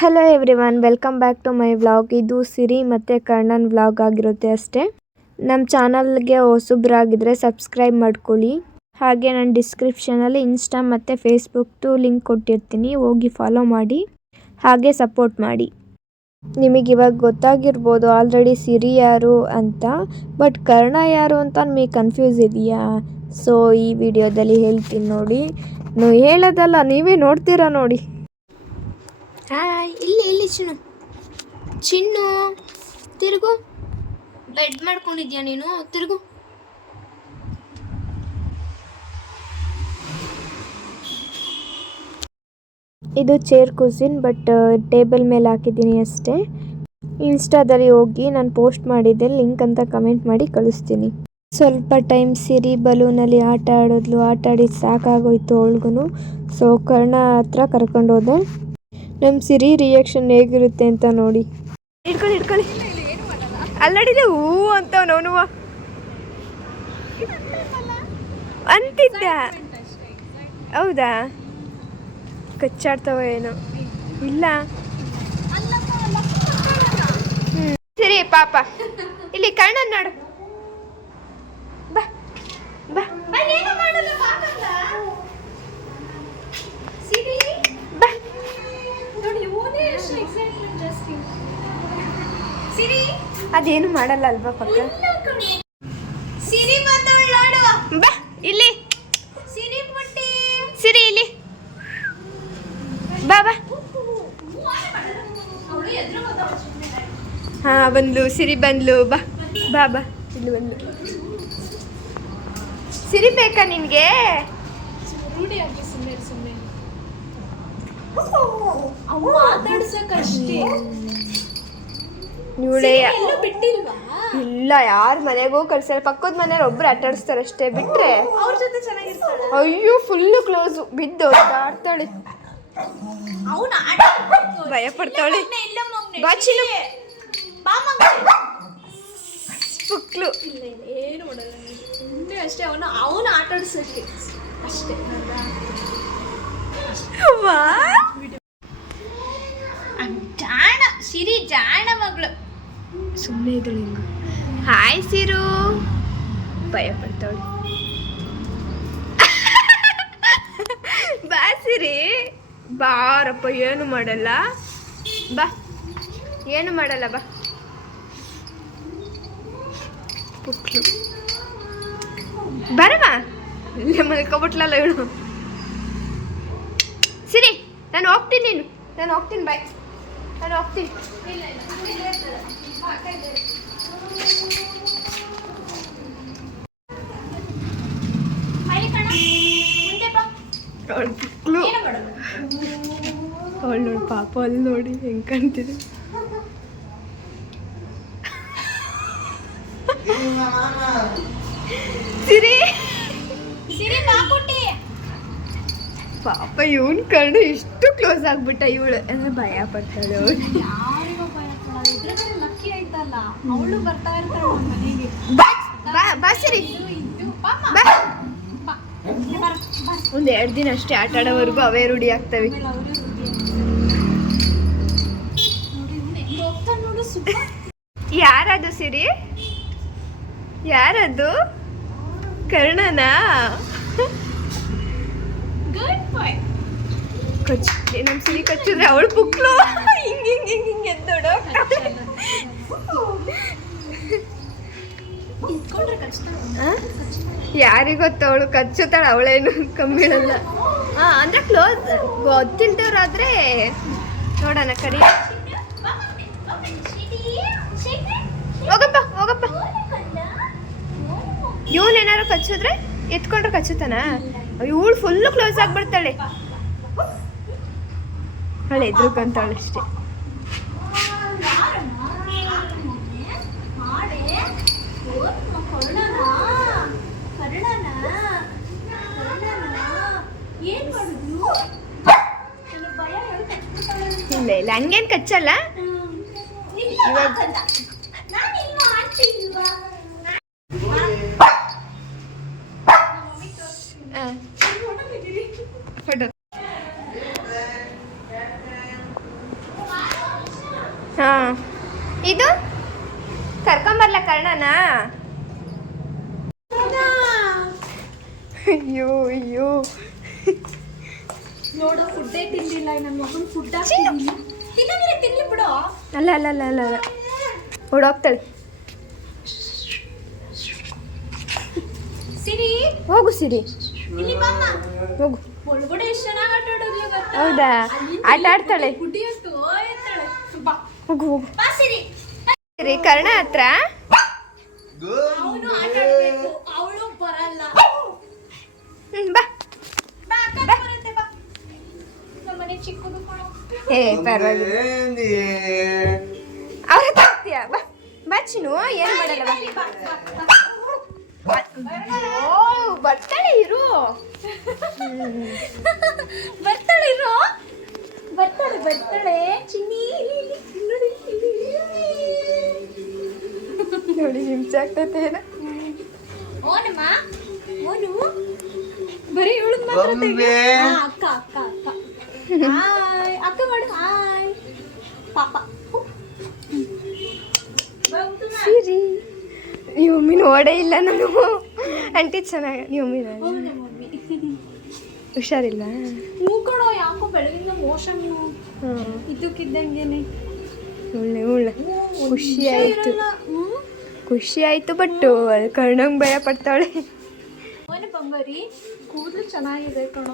Hello everyone, welcome back to my vlog. ಇದು ಸಿರಿ ಮತ್ತು Karnan vlog ಆಗಿರುತ್ತೆ ಅಷ್ಟೇ. ನಮ್ಮ ಚಾನಲ್ಗೆ ಹೊಸಬ್ರಾಗಿದ್ದರೆ ಸಬ್ಸ್ಕ್ರೈಬ್ ಮಾಡ್ಕೊಳ್ಳಿ. ಹಾಗೆ ನಾನು ಡಿಸ್ಕ್ರಿಪ್ಷನಲ್ಲಿ ಇನ್ಸ್ಟಾ ಮತ್ತು ಫೇಸ್ಬುಕ್ದು ಲಿಂಕ್ ಕೊಟ್ಟಿರ್ತೀನಿ, ಹೋಗಿ ಫಾಲೋ ಮಾಡಿ, ಹಾಗೆ ಸಪೋರ್ಟ್ ಮಾಡಿ. ನಿಮಗಿವಾಗ ಗೊತ್ತಾಗಿರ್ಬೋದು ಆಲ್ರೆಡಿ ಸಿರಿ ಯಾರು ಅಂತ, ಬಟ್ ಕರ್ಣ ಯಾರು ಅಂತ ನಿಮಗೆ ಕನ್ಫ್ಯೂಸ್ ಇದೆಯಾ? ಸೊ ಈ ವಿಡಿಯೋದಲ್ಲಿ ಹೇಳ್ತೀನಿ ನೋಡಿ. ಹೇಳೋದಲ್ಲ, ನೀವೇ ನೋಡ್ತೀರಾ ನೋಡಿ. ಹಾಯ್, ಇಲ್ಲಿ ಚಿನ್ನು ತಿರುಗು. ಬೆಡ್ ಮಾಡ್ಕೊಂಡಿದ್ಯಾ ನೀನು? ತಿರುಗು. ಇದು ಚೇರ್ ಕುಸಿನ್, ಬಟ್ ಟೇಬಲ್ ಮೇಲೆ ಹಾಕಿದ್ದೀನಿ ಅಷ್ಟೇ. ಇನ್ಸ್ಟಾದಲ್ಲಿ ಹೋಗಿ ನಾನು ಪೋಸ್ಟ್ ಮಾಡಿದ್ದೆ, ಲಿಂಕ್ ಅಂತ ಕಮೆಂಟ್ ಮಾಡಿ ಕಳಿಸ್ತೀನಿ. ಸ್ವಲ್ಪ ಟೈಮ್ ಸಿರಿ ಬಲೂನಲ್ಲಿ ಆಟ ಆಡಿದ್ಲು. ಆಟ ಆಡಿದ್ದು ಸಾಕಾಗೋಯ್ತು ಅವಳಿಗೂ. ಸೊ ಕರ್ಣ ಹತ್ರ ಕರ್ಕೊಂಡು ಹೋದೆ. ನಮ್ಮ ಸಿರಿ ರಿಯಾಕ್ಷನ್ ಹೇಗಿರುತ್ತೆ ಅಂತ ನೋಡಿ. ಹಿಡ್ಕೊಳ್ಳಿ ಅಲ್ಲಡಿದೆ ಹೂ ಅಂತ ನೋನುವ ಅಂತಿದ್ದ. ಹೌದಾ? ಕಚ್ಚಾಡ್ತಾವ ಏನೋ. ಇಲ್ಲ ಸರಿ ಪಾಪ. ಇಲ್ಲಿ ಕರ್ಣನ್ ನೋಡು. ಬಾ ಬಾ ಅದೇನು ಮಾಡಲ್ಲ ಅಲ್ವಾ ಪಕ್ಕ. ಸಿರಿ ಬಾ ಇಲ್ಲಿ. ಸಿರಿ ಇಲ್ಲಿ ಬಾ ಬಾ. ಹಾ ಬಂದ್ಲು ಸಿರಿ, ಬಂದ್ಲು. ಬಾ ಬಾ ಬಾ ಇಲ್ಲಿ ಬಂದ್ಲು. ಸಿರಿ ಬೇಕಾ ನಿನ್ಗೆ? ಇಲ್ಲ, ಯಾರ ಮನೆಗೂ ಕಳ್ಸಲ್ಲ. ಪಕ್ಕದ ಮನೆಯವ್ರು ಒಬ್ರು ಆಟಾಡಿಸ್ತಾರೆ ಅಷ್ಟೇ, ಬಿಟ್ರೆ ಅಯ್ಯೋ ಫುಲ್ಲು ಕ್ಲೋಸು. ಬಿದ್ದು ಆಡ್ತಾಳೆ, ಭಯ ಪಡ್ತಾಳೆ. ಬಾಚಿಲು ಪುಕ್ಲು ಏನು ಮಾಡಲ್ಲ, ಅಷ್ಟೇ. ಅವನು ಆಟಾಡ್ಸಕ್ಕೆ ಅಷ್ಟೇ. ಜಾಣ ಸಿರಿ, ಜಾಣ ಮಗಳು. ಸುಮ್ಮನೆ ಇದ್ದಳು ಹಿಂಗ. ಹಾಯ್ ಸಿರು. ಭಯ ಪಡ್ತಾವಳು. ಬಾ ಸಿರಿ ಬಾರಪ್ಪ. ಏನು ಮಾಡಲ್ಲ ಬಾ, ಏನು ಮಾಡಲ್ಲ ಬಾ. ಪುಕ್ಲು ಬರಮ್ಮ. ಇಲ್ಲೇ ಮಲ್ಕೊಬಿಟ್ಲಲ್ಲ ಇವಳು. ಸಿರಿ ನಾನು ಹೋಗ್ತೀನಿ, ಬಾಯ್. ನಾನು ಹೋಗ್ತೀನಿ. ಅವಳು ನೋಡಿ ಪಾಪ, ಅಲ್ಲಿ ನೋಡಿ ಹೆಂಗ್ ಕಾಣ್ತಿದೆ. ಸಿರಿ ಪಾಪ, ಇವನ್ ಕಂಡು ಇಷ್ಟು ಕ್ಲೋಸ್ ಆಗ್ಬಿಟ್ಟ. ಇವಳು ಅಂದ್ರೆ ಭಯ ಪಡ್ತಾಳೆ ಅವಳು. ಬಾ ಸಿರಿ, ಒಂದ್ 2 ದಿನ ಅಷ್ಟೇ ಆಟ ಆಡೋವರೆಗೂ ಅವೇ ರೂಢಿ ಆಗ್ತವೆ. ಯಾರದು ಸಿರಿ? ಯಾರದು? ಕರ್ಣನಾ? ನಮ್ ಸಿರಿ ಕಚ್ಚಿದ್ರೆ ಅವಳು ಪುಕ್ಲು ಹಿಂಗ್ ಎದ್ದೋಡ. ಯಾರಿಗೊತ್ತ, ಅವಳು ಕಚ್ಚುತ್ತಾಳ, ಅವಳೇನು ಕಮ್ಮಿಳಲ್ಲ. ಅಂದ್ರೆ ಕ್ಲೋಸ್ ಗೊತ್ತಿಲ್ದವ್ರಾದ್ರೆ ನೋಡೋಣ. ಕರಿ ಹೋಗಪ್ಪ. ಇವನೇನಾರು ಕಚ್ಚಿದ್ರೆ ಎತ್ಕೊಂಡ್ರೆ ಕಚ್ಚುತ್ತಾನ? ಇವಳು ಫುಲ್ಲು ಕ್ಲೋಸ್ ಆಗ್ಬಿಡ್ತಾಳೆ. ಅವಳು ಎದ್ರುಕಂತಾಳೆ ಅಷ್ಟೇ. ಇಲ್ಲ ಹಂಗೇನು ಕಚ್ಚಲ್ಲ. ಇವಾಗ ಹಾಂ ಇದು ಕರ್ಕೊಂಬರ್ಲ ಕರ್ಣನ. ಅಯ್ಯೋ ಅಯ್ಯೋ ನೋಡು ಫುಡ್ಡೇ ತಿಂದಿಲ್ಲ ನನ್ನ ಮಗನ ಫುಡ್ ತಿನ್ಲಿ ಬಿಡು. ಅಲ್ಲ ಅಲ್ಲ ಅಲ್ಲ ಅಲ್ಲ ಅಲ್ಲ ಓಡೋಗ್ತಾಳೆ. ಸಿರಿ ಹೋಗು ಸಿರಿ ಇಲ್ಲಿ ಬಾಮ್ಮ. ಹೋಗು. ಒಳಗಡೆ ಎಷ್ಟು ಚೆನ್ನಾಗಿ ಆಟ ಆಡೋದು ಗೊತ್ತಾ? ಹೌದಾ ಆಟ ಆಡ್ತಾಳೆ. ಕುಡಿಯಷ್ಟು ಹೋಯ್ತಾಳೆ. ಬಾ ಹೋಗು ಹೋಗು. ಬಾ ಸಿರಿ. ಸಿರಿ ಕರ್ಣ ಹತ್ರ ಅವನು ಆಟ ಆಡ್ಬೇಕು, ಅವಳು ಬರಲ್ಲ. ಬಾ ಬಾ ಅಕ್ಕ ಬರುತ್ತೆ ಬಾ. ನಮ್ಮನೆ ಚಿಕ್ಕದು ಕಣೋ. ಏ ಪರವಾಗಿಲ್ಲ ಅವ್ರ ಹತ್ರ ಹೋಗ್ತೀಯ. ಬಾ ಬಾ ಚಿನ್ನು ಏನು ಮಾಡಲ್ಲ ಬಾ. ಬಾ ಬಾ ಬಾ. ಓ ಬರ್ತಾಳೆ ಇರು. ಬರ್ತಾಳೆ ಇರೋ. ಬರ್ತಾಳೆ ಬರ್ತಾಳೆ ಚಿನ್ನಿ. ನೋಡಿ ಹಿಂಸೆ ಆಗ್ತೈತೆ ಏನೋ. ಓನಮ್ಮ ಓನು ಬರೀ ಇವಳು ಮಾತ್ರ ತೆಗಿ. ಅಕ್ಕ ಅಕ್ಕ ಅಕ್ಕ ಹಾಯ್ ಅಕ್ಕ ಮಾಡು ಹಾಯ್ ಪಾಪ. ಸಿರಿ ನೀವು ಮೀನು ಓಡೇ ಇಲ್ಲ ನಾನು. ಆಂಟಿ ಚೆನ್ನಾಗಿ ನೀವು ಮೀನು ಮಮ್ಮಿ ಹುಷಾರಿಲ್ಲ. ಮೂಕಣೋ ಯಾಕೋ ಬೆಳಗಿಂದ ಮೋಷನ್ನು ಹಾಂ ಇದಕ್ಕಿದ್ದಂಗೆನೆ. ಒಳ್ಳೆ ಒಳ್ಳೆ ಖುಷಿ ಆಯಿತು ಖುಷಿ ಆಯಿತು. ಬಟ್ ಕರ್ಣಂಗೆ ಭಯ ಪಡ್ತಾಳೆ. ಓನೆ ಬಂಗಾರಿ ಕೂದಲು ಚೆನ್ನಾಗಿದೆ ಕಣೋ.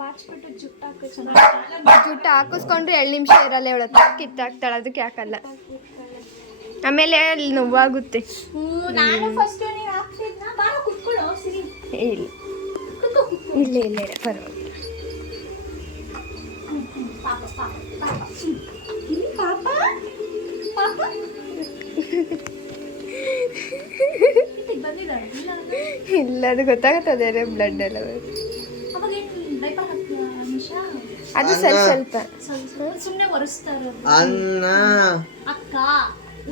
ಬಾಚ್ಬಿಟ್ಟು ಜುಟ್ಟು ಹಾಕೋ ಚೆನ್ನಾಗಿ. ಜುಟ್ಟು ಹಾಕಿಸ್ಕೊಂಡ್ರೆ 2 ನಿಮಿಷ ಇರಲ್ಲ ಹೇಳತ್ತೆ. ಕಿತ್ತಾಕ್ತಾಳೆ ಅದಕ್ಕೆ ಹಾಕಲ್ಲ. ಆಮೇಲೆ ಅಲ್ಲಿ ನೋವಾಗುತ್ತೆ. ನಾನು ಫಸ್ಟ್ ನೀನು ಹಾಕ್ತಿದ್ನ ಬಾರ ಕುತ್ಕೊಳ್ಳೋ ಸಿರಿ. ಇಲ್ಲ ಕುತ್ಕೋ ಇಲ್ಲ ಇಲ್ಲ ಇಲ್ಲ ಪರವಾಗಿಲ್ಲ. ಪಾಪ ಪಾಪ ಪಾಪ ಇಲ್ಲಿ ಪಾಪ ಪಾಪ ಬಂದಿದ್ದಾಳೆ ಇಲ್ಲ ಅದು ಗೊತ್ತಾಗುತ್ತದೆ ಬ್ಲಡ್ ಎಲ್ಲ. ಅವಾಗ ಏನು ಡೈಪರ್ ಹಾಕ್ತೀಯ ನಿಶಾ? ಅದು ಸ್ವಲ್ಪ ಸುಮ್ಮನೆ ಒರೆಸ್ತಾರೆ. ಅನ್ನ ಅಕ್ಕ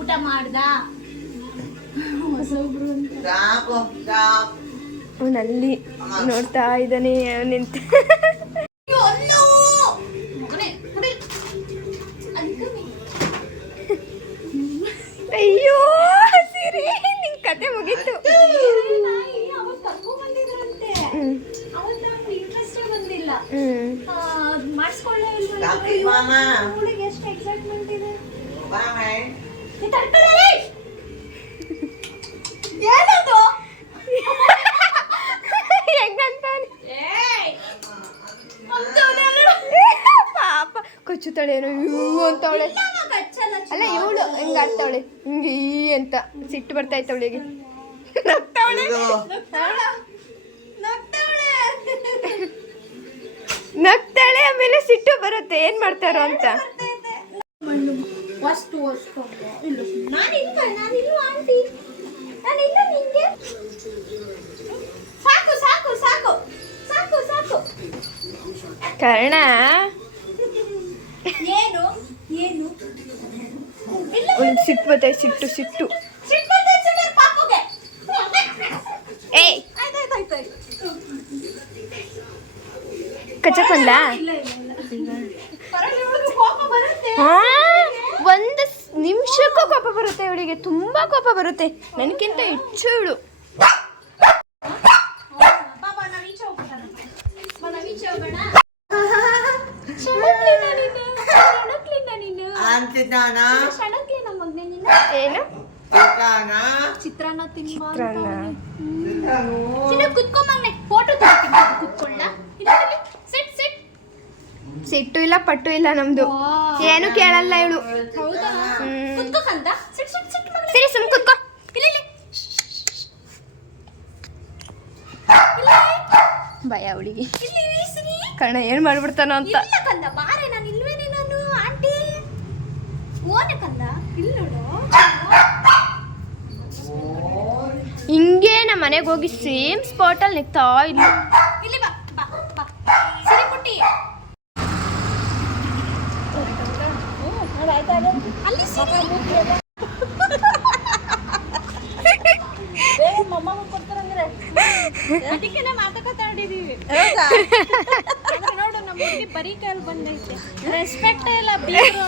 ಊಟ ಮಾಡ್ದ ಹೊಸೊಬ್ರು ಅಂತ. ಅವನಲ್ಲಿ ನೋಡ್ತಾ ಇದ್ದಾನೆ ನಿಂತ. ಅಯ್ಯೋ ಸಿರಿ ನಿನ್ ಕತೆ ಮುಗೀತು. ಮಾಡಿಸ್ಕೊಳ್ಳೇ ಎಷ್ಟು ಎಕ್ಸೈಟ್ಮೆಂಟ್ ಇದೆ. ಏನದು ಪಾಪ ಕೊಚ್ಚುತ್ತಾಳೇನೋ ಇವು ಅಂತವಳೆ. ಅಲ್ಲ ಇವಳು ಹಿಂಗೆ ಆಡ್ತಾವಳೆ ಹಿಂಗೆ ಈ ಅಂತ ಸಿಟ್ಟು ಬರ್ತಾಯ್ತು ಅವಳಿಗೆ. ನಗ್ತಾವಳೆ ನಗ್ತಾಳೆ ಆಮೇಲೆ ಸಿಟ್ಟು ಬರುತ್ತೆ. ಏನ್ ಮಾಡ್ತಾರೋ ಅಂತ. ಸಾಕು ಸಾಕು ಸಾಕು ಸಾಕು ಸಾಕು. ಕರ್ಣ ಏನು ಏನು ಒಂದು ಸಿಟ್ಟು ಬರ್ತೈತೆ. ಸಿಟ್ಟು ಸಿಟ್ಟು ಏಯ್ ಕಚ್ಚಕ್ ಬಂದ. ಒಂದು ನಿಮಿಷಕ್ಕೂ ಕೋಪ ಬರುತ್ತೆ ಇವಳಿಗೆ. ತುಂಬಾ ಕೋಪ ಬರುತ್ತೆ. ನನಗಿಂತ ಹೆಚ್ಚು ಇವಳು. ಏನು ಚಿತ್ರಾನ್ನ ಚಿತ್ರಾನ್ನ ಕುತ್ಕೊಂಬಂಗೆ ಫೋಟೋ ತಗೋತೀನಿ. ಕುತ್ಕೊಳ್ಳ ಸಿಟ್ ಸಿಟ್. ಸಿಟ್ಟು ಇಲ್ಲ ಪಟ್ಟು ಇಲ್ಲ ನಮ್ದು. ಏನು ಕೇಳಲ್ಲ ಇವಳು. ಹೌದಾ ಕುತ್ಕೋಕಂತ ಸಿಟ್ ಸಿಟ್ ಸಿಟ್ ಮಗನೇ. ಸರಿ ಸುಮ್ ಕುತ್ಕೋ. ಇಲ್ಲಿ ಭಯ ಅವಳಿಗೆ. ಇಲ್ಲಿ ಸಿರಿ ಕರ್ಣ ಏನ್ ಮಾಡ್ಬಿಡ್ತಾನೋ ಅಂತ. ಇಲ್ಲ ಕಂದ ಬಾರೆ ನಾನು ಇಲ್ವೇನೆ ನಾನು ಆಂಟಿ ಓನೆ ಕಂದ ಇಲ್ಲಿ ನೋಡು. ಹಿಂಗೆ ನಮ್ಮ ಮನೆಗೆ ಹೋಗಿ ಸೇಮ್ ಸ್ಪಾಟಲ್ಲಿ ನಿಗ್ತಾ ಇಲ್ಲ. ಇಲ್ಲಿ ಬಾ ಬಾ ಬಾ ಸಿರಿ ಪುಟ್ಟಿ. ಅಲ್ಲಿ ಸಿರಿ ಮಮ್ಮ ಕೊಡ್ತಾರಂದ್ರೆ ಅದಕ್ಕೆ ಮಾತುಕತೆ ಆಡಿದೀವಿ. ನೋಡು ನಮ್ಮ ಹುಡುಗಿ ಬರೀ ಕಾಲ್ ಬಂದೈತೆ ರೆಸ್ಪೆಕ್ಟ್ ಇಲ್ಲ ಬೀರು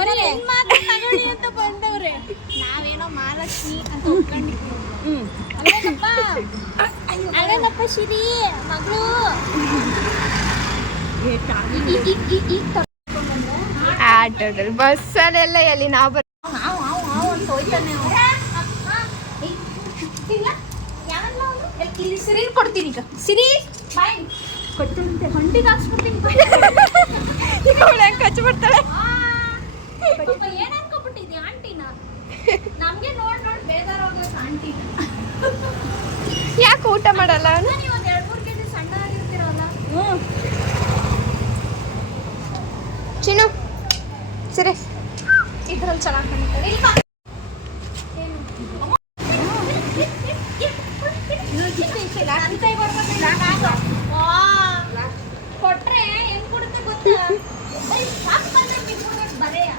ಬರೀ ಹೆಣ್ಮಾತ್ರ ತಗೊಳ್ಳಿ ಅಂತ ಬಂದವ್ರೆ ನಾವೇನೋ ಮಹಾಲಕ್ಷ್ಮಿ ಅಂತ ಒಪ್ಕೊಂಡಿದ್ದೀವಿ ಅಲ್ಲೇನಪ್ಪ ಶಿರಿ ಮಗಳು ಆಟೋದಲ್ಲಿ ಬಸ್ಸಲ್ಲೆಲ್ಲ ಎಲ್ಲಿ ನಾವು ಅಂತ ಹೋಯ್ತಾನೆ ಇಲ್ಲಿ ಸಿರಿನ್ ಕೊಡ್ತೀನಿ ಈಗ ಸಿರಿ ಬಾಯ್ ಕೊಡ್ತೀನಿ ಹೊಂಟಿಗೆ ಹಾಕ್ಸ್ಬಿಡ್ತೀನಿ ಕಚ್ಚಿ ಬಿಡ್ತಾಳೆ ಏನ್ ಅನ್ಕೊಬಿಟ್ಟಿದ್ದಿ ಆಂಟಿನ ನಮ್ಗೆ ನೋಡ್ ಬೇಜಾರಾಗೋಯ್ತು ಆಂಟಿನ ಯಾಕೆ ಊಟ ಮಾಡಲ್ಲ ನೀವು ಒಂದು 2-3 ಕೆಜಿ ಸಣ್ಣ ಆಗಿರ್ತೀರಲ್ಲ ಚಿನ್ನು ಸರಿ ಇದ್ರಲ್ಲಿ ಚೆನ್ನಾಗಿ ಕಾಣ್ತಾರೆ ಇಲ್ಲ ಕೊಟ್ರೆ ಹೆಂಗ್ ಕೊಡುತ್ತೆ ಗೊತ್ತಾ ಬರೆಯ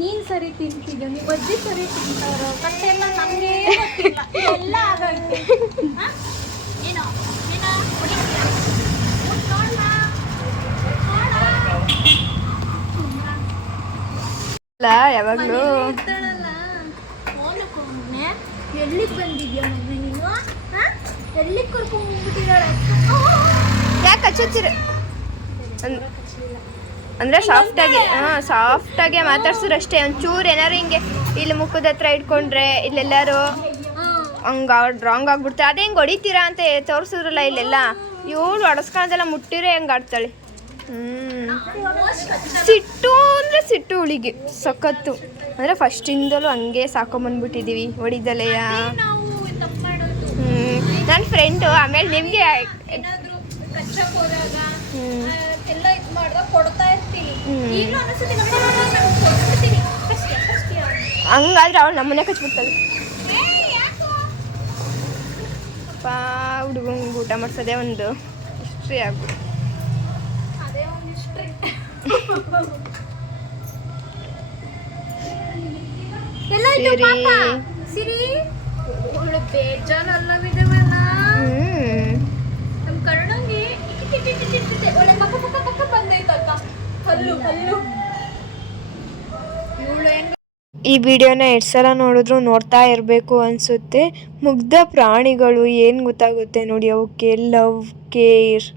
ನೀನ್ ಸರಿ ತಿಂತಿದ್ದ ನೀವು ಅಜ್ಜಿ ಸರಿ ತಿಂತವ್ರು ಕಟ್ಟೆಲ್ಲ ನಮ್ಗೆ ಗೊತ್ತಿಲ್ಲ ಎಲ್ಲ ಆಗೈತೆ ಏನೋ ಏನೋ ಯಾವಾಗ್ಲೂ ಎಲ್ಲಿಗೆ ಬಂದಿದ್ಯಾ ಮಮ್ಮಿ ನೀನು ಎಲ್ಲಿಗೆ ಕರ್ಕೊಂಡು ಹೋಗ್ಬಿಟ್ಟಿದ್ದಾಳೆ ಯಾಕೆ ಹಚ್ಚುತ್ತೀರ ಅಂದ್ರೆ ಸಾಫ್ಟಾಗಿ ಮಾತಾಡ್ಸಿದ್ರು ಅಷ್ಟೇ. ಒಂಚೂರು ಏನಾರು ಹಿಂಗೆ ಇಲ್ಲಿ ಮುಖದ ಹತ್ರ ಇಟ್ಕೊಂಡ್ರೆ ಇಲ್ಲೆಲ್ಲರೂ ಹಂಗ ರಾಂಗ್ ಆಗ್ಬಿಡ್ತಾರೆ. ಅದೇ ಹಿಂಗೆ ಹೊಡಿತೀರಾ ಅಂತ ತೋರಿಸಿದ್ರಲ್ಲ ಇಲ್ಲೆಲ್ಲ ಇವಳು ಹೊಡಸ್ಕೊಳ್ಳೋದೆಲ್ಲ ಮುಟ್ಟಿದ್ರೆ ಹೆಂಗೆ ಆಡ್ತಾಳೆ. ಸಿಟ್ಟು ಅಂದರೆ ಸಿಟ್ಟು ಹುಳಿಗೆ ಸಖತ್ತು. ಅಂದರೆ ಫಸ್ಟಿಂದಲೂ ಹಂಗೆ ಸಾಕೊಂಬಂದ್ಬಿಟ್ಟಿದ್ದೀವಿ ಹೊಡಿದಲೆಯ. ನನ್ನ ಫ್ರೆಂಡು ಆಮೇಲೆ ನಿಮಗೆ ಎಲ್ಲ ಇದು ಮಾಡಿದಾಗ ಕೊಡ್ತಾ ಇರ್ತೀನಿ. ಹಂಗಾದ್ರೆ ಅವಳು ನಮ್ಮನೆ ಕಚ್ಬಿಡ್ತಾಳೆ. ಅಪ್ಪ ಹುಡುಗಂಗೆ ಊಟ ಮಾಡ್ಸೋದೇ ಒಂದು ಹಿಸ್ಟ್ರಿ ಆಗ್ಬಿಡು. ಅದೇ ಒಂದು ಹಿಸ್ಟ್ರಿ. ಸಿರಿ ಅವಳು ಬೇಜಾರಲ್ಲವಿದವಲ್ಲ ನಮ್ಮ ಕರ್ಣಂಗೆ ಒಳ್ಳೆ ಪಕ್ಕ ಪಕ್ಕ ಪಕ್ಕ ಬಂದೈತಕ್ಕ ಹಲ್ಲು ಹಲ್ಲು. ಈ ವಿಡಿಯೋನ ಎಷ್ಟು ಸಲ ನೋಡಿದ್ರು ನೋಡ್ತಾ ಇರಬೇಕು ಅನಿಸುತ್ತೆ. ಮುಗ್ಧ ಪ್ರಾಣಿಗಳು ಏನು ಗೊತ್ತಾಗುತ್ತೆ ನೋಡಿ, ಅವಕ್ಕೆ ಲವ್ ಕೇರ್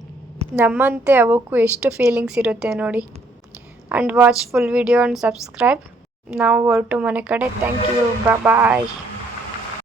ನಮ್ಮಂತೆ ಅವಕ್ಕೂ ಎಷ್ಟು ಫೀಲಿಂಗ್ಸ್ ಇರುತ್ತೆ ನೋಡಿ. And watch full video and subscribe. ನಾವು ಹೊರಟು ಮನೆ ಕಡೆ. Thank you, bye.